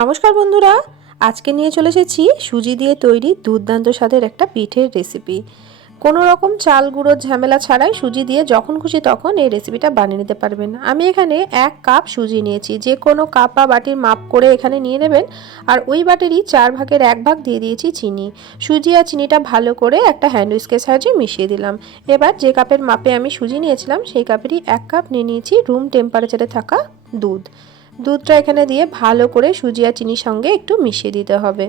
নমস্কার বন্ধুরা, আজকে নিয়ে চলে এসেছি সুজি দিয়ে তৈরি দুর্দান্ত স্বাদের একটা পিঠের রেসিপি। কোনো রকম চাল গুঁড়োর ঝামেলা ছাড়াই সুজি দিয়ে যখন খুশি তখন এই রেসিপিটা বানিয়ে নিতে পারবেন। আমি এখানে 1 কাপ সুজি নিয়েছি, যে কোনো কাপ বা বাটির মাপ করে এখানে নিয়ে নেবেন। আর ওই বাটিরই 4 ভাগের 1 ভাগ দিয়ে দিয়েছি চিনি। সুজি আর চিনিটা ভালো করে একটা হ্যান্ড উইস্কের সাহায্যে মিশিয়ে দিলাম। এবার যে কাপের মাপে আমি সুজি নিয়েছিলাম সেই কাপেরই 1 কাপ নিয়ে নিয়েছি রুম টেম্পারেচারে থাকা দুধ। দুধটা এখানে দিয়ে ভালো করে সুজি আর চিনির সঙ্গে একটু মিশিয়ে দিতে হবে।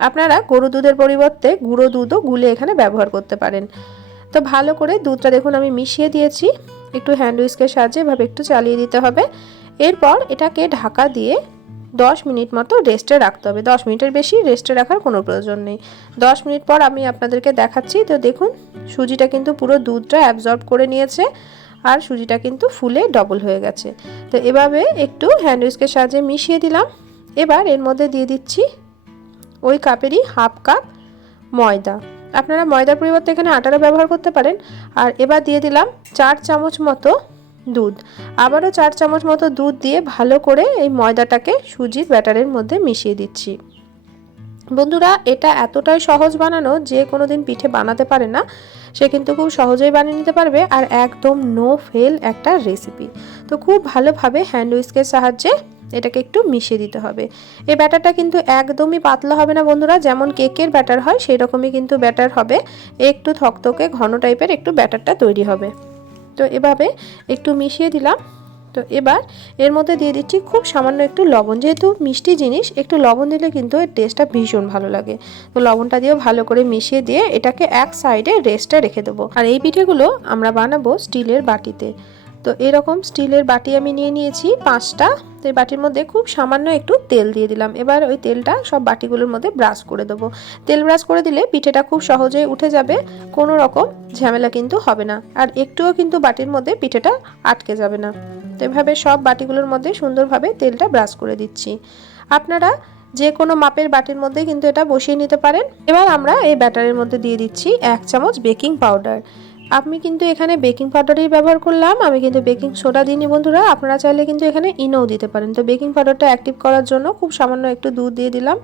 আপনারা গরু দুধের পরিবর্তে গুঁড়ো দুধও গুলে এখানে ব্যবহার করতে পারেন। তো ভালো করে দুধটা দেখুন আমি মিশিয়ে দিয়েছি। একটু হ্যান্ড উইস্কের সাহায্যে এভাবে একটু চালিয়ে দিতে হবে। এরপর এটাকে ঢাকা দিয়ে 10 মিনিট মতো রেস্টে রাখতে হবে। 10 মিনিটের বেশি রেস্টে রাখার কোনো প্রয়োজন নেই। 10 মিনিট পর আমি আপনাদেরকে দেখাচ্ছি। তো দেখুন সুজিটা কিন্তু পুরো দুধটা অ্যাবজর্ব করে নিয়েছে আর সুজিটা কিন্তু ফুলে ডবল হয়ে গেছে। তো এভাবে একটু হ্যান্ড উইস্কের সাহায্যে মিশিয়ে দিলাম। এবার এর মধ্যে দিয়ে দিচ্ছি ওই কাপেরই হাফ কাপ ময়দা। আপনারা ময়দার পরিবর্তে এখানে আটারও ব্যবহার করতে পারেন। আর এবার দিয়ে দিলাম 4 চামচ মতো দুধ। আবারও 4 চামচ মতো দুধ দিয়ে ভালো করে এই ময়দাটাকে সুজির ব্যাটারের মধ্যে মিশিয়ে দিচ্ছি। বন্ধুরা, এটা এতটাই সহজ বানানো, যে কোনো দিন পিঠে বানাতে পারে না সে কিন্তু খুব সহজেই বানিয়ে নিতে পারবে। আর একদম নো ফেল একটা রেসিপি। তো খুব ভালোভাবে হ্যান্ড উইস্কের সাহায্যে এটাকে একটু মিশিয়ে দিতে হবে। এই ব্যাটারটা কিন্তু একদমই পাতলা হবে না বন্ধুরা, যেমন কেকের ব্যাটার হয় সেই রকমই কিন্তু ব্যাটার হবে। একটু থকথকে ঘন টাইপের একটু ব্যাটারটা তৈরি হবে। তো এভাবে একটু মিশিয়ে দিলাম। তো এবার এর মধ্যে দিয়ে দিচ্ছি খুব সামান্য একটু লবণ। যেহেতু মিষ্টি জিনিস, একটু লবণ দিলে কিন্তু এর টেস্টটা ভীষণ ভালো লাগে। তো লবণটা দিয়েও ভালো করে মিশিয়ে দিয়ে এটাকে এক সাইডে রেস্টে রেখে দেবো। আর এই পিঠেগুলো আমরা বানাবো স্টিলের বাটিতে। তো এরকম স্টিলের বাটি আমি নিয়ে নিয়েছি 5টা। তো এই বাটির মধ্যে খুব সামান্য একটু তেল দিয়ে দিলাম। এবার ওই তেলটা সব বাটিগুলোর মধ্যে ব্রাশ করে দেবো। তেল ব্রাশ করে দিলে পিঠেটা খুব সহজেই উঠে যাবে, কোনো রকম ঝামেলা কিন্তু হবে না। আর একটুও কিন্তু বাটির মধ্যে পিঠেটা আটকে যাবে না। তো এভাবে সব বাটিগুলোর মধ্যে সুন্দরভাবে তেলটা ব্রাশ করে দিচ্ছি। আপনারা যে কোনো মাপের বাটির মধ্যে কিন্তু এটা বসিয়ে নিতে পারেন। এবার আমরা এই ব্যাটারের মধ্যে দিয়ে দিচ্ছি 1 চামচ বেকিং পাউডার। আমি কিন্তু এখানে বেকিং পাউডারই ব্যবহার করলাম, আমি কিন্তু বেকিং সোডা দিইনি বন্ধুরা। আপনারা চাইলে কিন্তু এখানে ইনোও দিতে পারেন। তো বেকিং পাউডারটা অ্যাক্টিভ করার জন্য খুব সামান্য একটু দুধ দিয়ে দিলাম।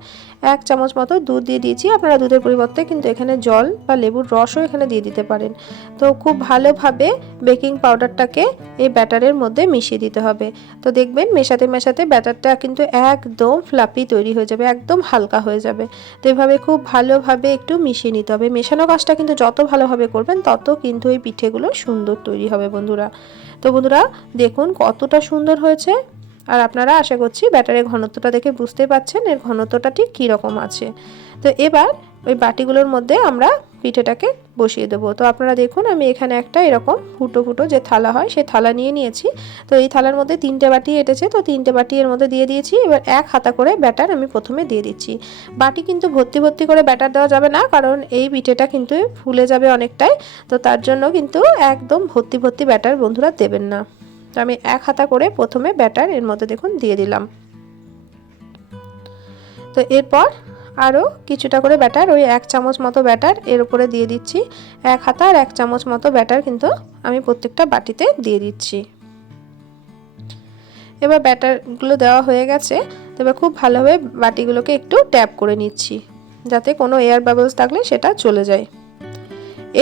1 চামচ মতো দুধ দিয়ে দিয়েছি। আপনারা দুধের পরিবর্তে কিন্তু এখানে জল বা লেবুর রসও এখানে দিয়ে দিতে পারেন। তো খুব ভালোভাবে বেকিং পাউডারটাকে এই ব্যাটারের মধ্যে মিশিয়ে দিতে হবে। তো দেখবেন মেশাতে মেশাতে ব্যাটারটা কিন্তু একদম ফ্লাফি তৈরি হয়ে যাবে, একদম হালকা হয়ে যাবে। তো এভাবে খুব ভালোভাবে একটু মিশিয়ে নিতে হবে। মেশানো কাজটা কিন্তু যত ভালোভাবে করবেন তত কিন্তু এই পিঠেগুলো সুন্দর তৈরি হবে বন্ধুরা। তো বন্ধুরা দেখুন কতটা সুন্দর হয়েছে। আর আপনারা আশা করছি ব্যাটারের ঘনত্বটা দেখে বুঝতে পারছেন এর ঘনত্বটা ঠিক কীরকম আছে। তো এবার ওই বাটিগুলোর মধ্যে আমরা পিঠেটাকে বসিয়ে দেবো। তো আপনারা দেখুন আমি এখানে একটা এরকম ফুটো ফুটো যে থালা হয় সেই থালা নিয়ে নিয়েছি। তো এই থালার মধ্যে 3টে বাটি এঁটেছে, তো 3টে বাটি এর মধ্যে দিয়ে দিয়েছি। এবার 1 হাতা করে ব্যাটার আমি প্রথমে দিয়ে দিচ্ছি। বাটি কিন্তু ভর্তি ভর্তি করে ব্যাটার দেওয়া যাবে না, কারণ এই পিঠেটা কিন্তু ফুলে যাবে অনেকটাই। তো তার জন্য কিন্তু একদম ভর্তি ভর্তি ব্যাটার বন্ধুরা দেবেন না। তো আমি 1 হাতা করে প্রথমে ব্যাটার এর মধ্যে দেখুন দিয়ে দিলাম। তো এরপর আরও কিছুটা করে ব্যাটার, ওই 1 চামচ মতো ব্যাটার এর উপরে দিয়ে দিচ্ছি। 1 হাতা আর 1 চামচ মতো ব্যাটার কিন্তু আমি প্রত্যেকটা বাটিতে দিয়ে দিচ্ছি। এবার ব্যাটারগুলো দেওয়া হয়ে গেছে। তবে খুব ভালোভাবে বাটিগুলোকে একটু ট্যাপ করে নিচ্ছি, যাতে কোনো এয়ার বাবলস থাকলে সেটা চলে যায়।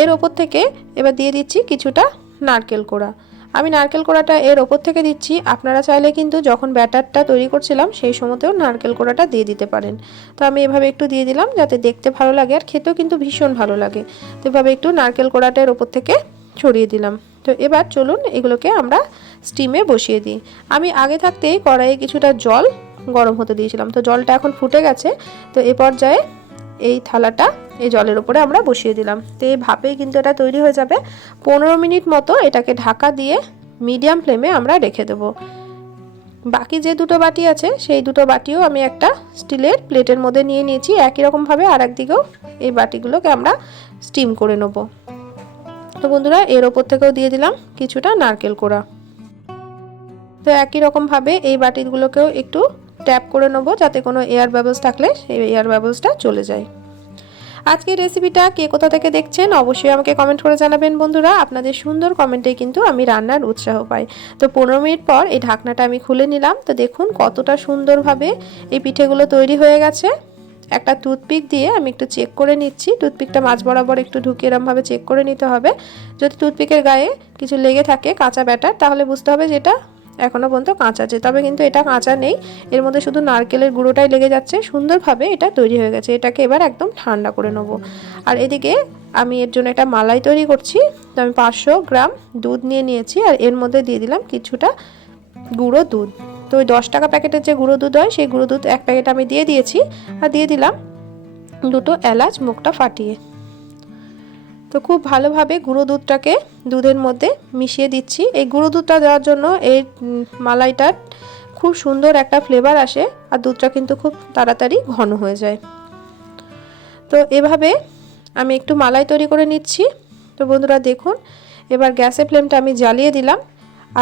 এর ওপর থেকে এবার দিয়ে দিচ্ছি কিছুটা নারকেল কোড়া। আমি নারকেল কোড়াটা এর ওপর থেকে দিচ্ছি। আপনারা চাইলে কিন্তু যখন ব্যাটারটা তৈরি করছিলাম সেই সময়তেও নারকেল কোড়াটা দিয়ে দিতে পারেন। তো আমি এভাবে একটু দিয়ে দিলাম যাতে দেখতে ভালো লাগে আর খেতেও কিন্তু ভীষণ ভালো লাগে। তো এভাবে একটু নারকেল কোড়াটা এর ওপর থেকে ছড়িয়ে দিলাম। তো এবার চলুন এগুলোকে আমরা স্টিমে বসিয়ে দিই। আমি আগে থাকতেই কড়াইয়ে কিছুটা জল গরম হতে দিয়েছিলাম। তো জলটা এখন ফুটে গেছে। তো এ পর্যায়ে এই থালাটা এই জলের উপরে আমরা বসিয়ে দিলাম। তো এই ভাপেই কিন্তু এটা তৈরি হয়ে যাবে। 15 মিনিট মতো এটাকে ঢাকা দিয়ে মিডিয়াম ফ্লেমে আমরা রেখে দেব। বাকি যে দুটো বাটি আছে সেই দুটো বাটিও আমি একটা স্টিলের প্লেটের মধ্যে নিয়ে নিয়েছি। একই রকমভাবে আর একদিকেও এই বাটিগুলোকে আমরা স্টিম করে নেব। তো বন্ধুরা এর ওপর থেকেও দিয়ে দিলাম কিছুটা নারকেল কোড়া। তো একই রকমভাবে এই বাটিগুলোকেও একটু ট্যাপ করে নেব, যাতে কোনো এয়ার বাবলস থাকলে সেই এয়ার বাবলসটা চলে যায়। আজকের রেসিপিটা কে কোথা থেকে দেখছেন অবশ্যই আমাকে কমেন্ট করে জানাবেন বন্ধুরা। আপনাদের সুন্দর কমেন্টে কিন্তু আমি রান্নার উৎসাহ পাই। তো 15 মিনিট পর এই ঢাকনাটা আমি খুলে নিলাম। তো দেখুন কতটা সুন্দরভাবে এই পিঠেগুলো তৈরি হয়ে গেছে। একটা টুথপিক দিয়ে আমি একটু চেক করে নিচ্ছি, টুথপিকটা মাঝ বরাবর একটু ঢুকিয়ে এরমভাবে চেক করে নিতে হবে। যদি টুথপিকের গায়ে কিছু লেগে থাকে কাঁচা ব্যাটার, তাহলে বুঝতে হবে যে এটা এখনও পর্যন্ত কাঁচা আছে। তবে কিন্তু এটা কাঁচা নেই, এর মধ্যে শুধু নারকেলের গুঁড়োটাই লেগে যাচ্ছে। সুন্দরভাবে এটা তৈরি হয়ে গেছে। এটাকে এবার একদম ঠান্ডা করে নেব। আর এদিকে আমি এর জন্য একটা মালাই তৈরি করছি। তো আমি 500 গ্রাম দুধ নিয়ে নিয়েছি, আর এর মধ্যে দিয়ে দিলাম কিছুটা গুঁড়ো দুধ। তো ওই 10 টাকা প্যাকেটের যে গুঁড়ো দুধ হয় সেই গুঁড়ো দুধ এক প্যাকেট আমি দিয়ে দিয়েছি, আর দিয়ে দিলাম 2টো এলাচ মুখটা ফাটিয়ে। তো খুব ভালোভাবে গুঁড়ো দুধটাকে দুধের মধ্যে মিশিয়ে দিচ্ছি। এই গুঁড়ো দুধটা দেওয়ার জন্য এই মালাইটার খুব সুন্দর একটা ফ্লেভার আসে, আর দুধটা কিন্তু খুব তাড়াতাড়ি ঘন হয়ে যায়। তো এভাবে আমি একটু মালাই তৈরি করে নিচ্ছি। তো বন্ধুরা দেখুন, এবার গ্যাসের ফ্লেমটা আমি জ্বালিয়ে দিলাম,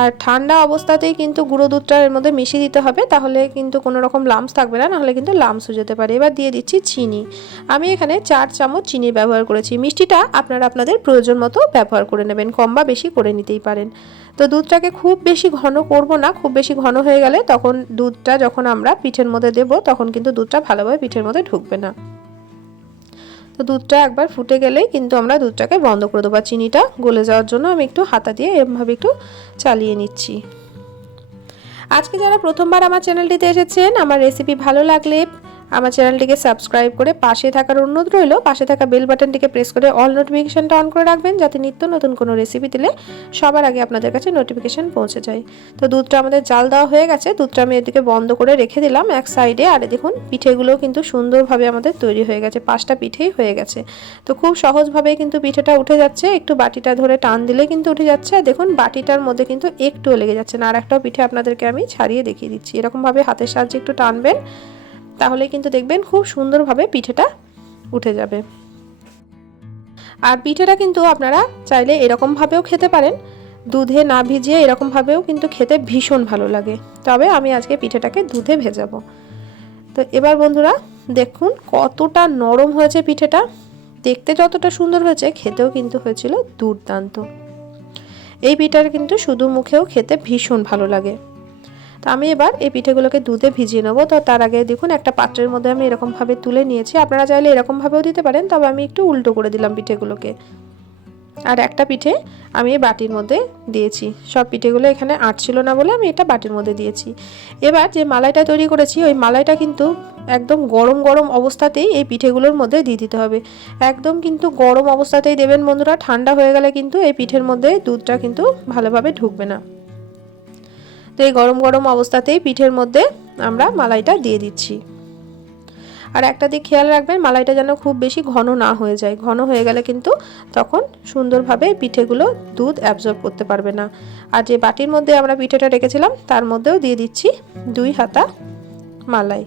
আর ঠান্ডা অবস্থাতেই কিন্তু গুঁড়ো দুধটা এর মধ্যে মিশিয়ে দিতে হবে, তাহলে কিন্তু কোনো রকম লামস থাকবে না, নাহলে কিন্তু লামস হয়ে যেতে পারে। এবার দিয়ে দিচ্ছি চিনি। আমি এখানে 4 চামচ চিনি ব্যবহার করেছি। মিষ্টিটা আপনারা আপনাদের প্রয়োজন মতো ব্যবহার করে নেবেন, কম বা বেশি করে নিতেই পারেন। তো দুধটাকে খুব বেশি ঘন করব না, খুব বেশি ঘন হয়ে গেলে তখন দুধটা যখন আমরা পিঠের মধ্যে দেব তখন কিন্তু দুধটা ভালোভাবে পিঠের মধ্যে ঢুকবে না। তো দুধটা একবার ফুটে গেলেই কিন্তু আমরা দুধটাকে বন্ধ করে দেবো। চিনিটা গলে যাওয়ার জন্য আমি একটু হাতা দিয়ে এরকমভাবে একটু চালিয়ে নিচ্ছি। আজকে যারা প্রথমবার আমার চ্যানেলটিতে এসেছেন, আমার রেসিপি ভালো লাগলে আমার চ্যানেলটিকে সাবস্ক্রাইব করে পাশে থাকার অনুরোধ রইল। পাশে থাকা বেল বাটনটিকে প্রেস করে অল নোটিফিকেশনটা অন করে রাখবেন, যাতে নিত্য নতুন কোনো রেসিপি দিলে সবার আগে আপনাদের কাছে নোটিফিকেশন পৌঁছে যায়। তো দুধটা আমাদের জাল দেওয়া হয়ে গেছে। দুধটা আমি এদিকে বন্ধ করে রেখে দিলাম এক সাইডে। আর দেখুন পিঠেগুলোও কিন্তু সুন্দরভাবে আমাদের তৈরি হয়ে গেছে। 5টা পিঠেই হয়ে গেছে। তো খুব সহজভাবে কিন্তু পিঠেটা উঠে যাচ্ছে। একটু বাটিটা ধরে টান দিলে কিন্তু উঠে যাচ্ছে। আর দেখুন বাটিটার মধ্যে কিন্তু একটুও লেগে যাচ্ছে না। আর একটাও পিঠে আপনাদেরকে আমি ছাড়িয়ে দেখিয়ে দিচ্ছি। এরকমভাবে হাতের সাহায্যে একটু টানবেন, তাহলে কিন্তু দেখবেন খুব সুন্দরভাবে পিঠেটা উঠে যাবে। আর পিঠেটা কিন্তু আপনারা চাইলে এরকমভাবেও খেতে পারেন, দুধে না ভিজিয়ে এরকমভাবেও কিন্তু খেতে ভীষণ ভালো লাগে। তবে আমি আজকে পিঠেটাকে দুধে ভেজাবো। তো এবার বন্ধুরা দেখুন কতটা নরম হয়েছে পিঠেটা। দেখতে যতটা সুন্দর হয়েছে, খেতেও কিন্তু হয়েছিল দুর্দান্ত। এই পিঠার কিন্তু শুধু মুখেও খেতে ভীষণ ভালো লাগে। তো আমি এবার এই পিঠেগুলোকে দুধে ভিজিয়ে নেবো। তো তার আগে দেখুন একটা পাত্রের মধ্যে আমি এরকমভাবে তুলে নিয়েছি। আপনারা চাইলে এরকমভাবেও দিতে পারেন, তবে আমি একটু উল্টো করে দিলাম পিঠেগুলোকে। আর একটা পিঠে আমি এই বাটির মধ্যে দিয়েছি। সব পিঠেগুলো এখানে আটছিল না বলে আমি এটা বাটির মধ্যে দিয়েছি। এবার যে মালাইটা তৈরি করেছি ওই মালাইটা কিন্তু একদম গরম গরম অবস্থাতেই এই পিঠেগুলোর মধ্যে দিয়ে দিতে হবে। একদম কিন্তু গরম অবস্থাতেই দেবেন বন্ধুরা, ঠান্ডা হয়ে গেলে কিন্তু এই পিঠের মধ্যে দুধটা কিন্তু ভালোভাবে ঢুকবে না। তো এই গরম গরম অবস্থাতেই পিঠের মধ্যে আমরা মালাইটা দিয়ে দিচ্ছি। আর একটা দিক খেয়াল রাখবেন, মালাইটা যেন খুব বেশি ঘন না হয়ে যায়। ঘন হয়ে গেলে কিন্তু তখন সুন্দরভাবে পিঠেগুলো দুধ অ্যাবজর্ব করতে পারবে না। আর যে বাটির মধ্যে আমরা পিঠেটা রেখেছিলাম তার মধ্যেও দিয়ে দিচ্ছি 2 হাতা মালাই।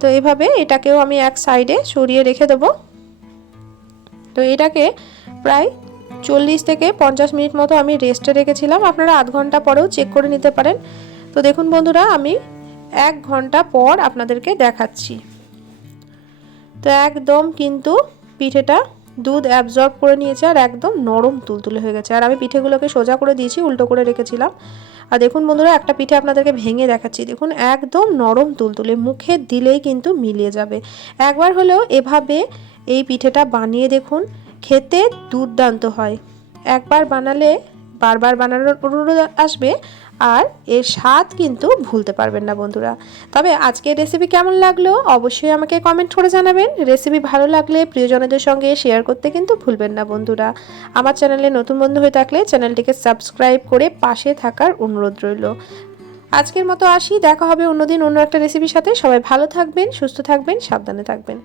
তো এইভাবে এটাকেও আমি এক সাইডে সরিয়ে রেখে দেবো। তো এটাকে প্রায় 40 থেকে 50 মিনিট মতো আমি রেস্টে রেখেছিলাম। আপনারা আধ ঘন্টা পরেও চেক করে নিতে পারেন। তো দেখুন বন্ধুরা আমি 1 ঘন্টা পর আপনাদেরকে দেখাচ্ছি। তো একদম কিন্তু পিঠেটা দুধ অ্যাবজর্ব করে নিয়েছে, আর একদম নরম তুলতুলে হয়ে গেছে। আর আমি পিঠেগুলোকে সোজা করে দিয়েছি, উল্টো করে রেখেছিলাম। আর দেখুন বন্ধুরা একটা পিঠে আপনাদেরকে ভেঙে দেখাচ্ছি। দেখুন একদম নরম তুলতুলে, মুখে দিলেই কিন্তু মিলিয়ে যাবে। একবার হলেও এভাবে এই পিঠেটা বানিয়ে দেখুন, খেতে দুর্দান্ত হয়। একবার বানালে বারবার বানানোর অনুরোধ আসবে, আর এর স্বাদ কিন্তু ভুলতে পারবেন না বন্ধুরা। তবে আজকের রেসিপি কেমন লাগলো অবশ্যই আমাকে কমেন্ট করে জানাবেন। রেসিপি ভালো লাগলে প্রিয়জনদের সঙ্গে শেয়ার করতে কিন্তু ভুলবেন না বন্ধুরা। আমার চ্যানেলে নতুন বন্ধু হয়ে থাকলে চ্যানেলটিকে সাবস্ক্রাইব করে পাশে থাকার অনুরোধ রইল। আজকের মতো আসি, দেখা হবে অন্যদিন অন্য একটা রেসিপির সাথে। সবাই ভালো থাকবেন, সুস্থ থাকবেন, সাবধানে থাকবেন।